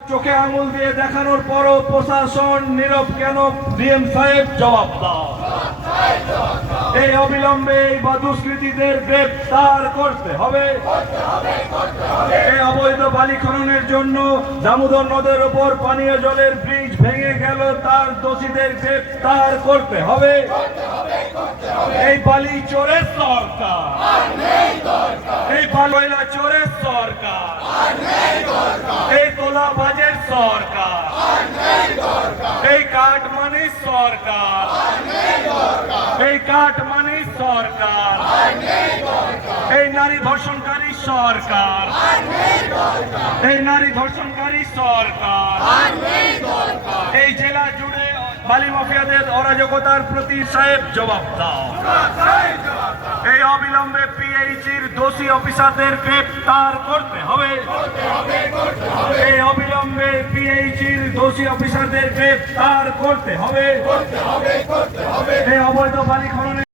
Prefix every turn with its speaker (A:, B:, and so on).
A: চোখে আঙুল দিয়ে দেখানোর পরও প্রশাসন নীরব কেন? ডিএম সাহেব জবাব দাও। এই অবিলম্বে এই বা দুষ্কৃতীদের গ্রেপ্তার করতে হবে। এই অবৈধ বালি খননের জন্য দামোদর নদের উপর পানীয় জলের ব্রিজ ভেঙে গেল, তার দোষীদের গ্রেপ্তার করতে হবে। এই বালি চোরের সরকার এই বালয়লা চোরের সরকার এই তোলা বাজের সরকার এই কাঠমানি সরকার। এই কাঠমানি সরকার। এই নারী ধর্ষণকারী সরকার। এই নারী ধর্ষণকারী সরকার। এই জেলা জুড়ে বালি মাফিয়াদের অরাজকতার প্রতি সাহেব জবাব দাও। এই অবিলম্বে পিএইচির দোষী অফিসারদের গ্রেপ্তার করতে হবে। পিএইচির দোষী অফিসারদের গ্রেফতার করতে হবে। করতে এই অবৈধ বালি খননের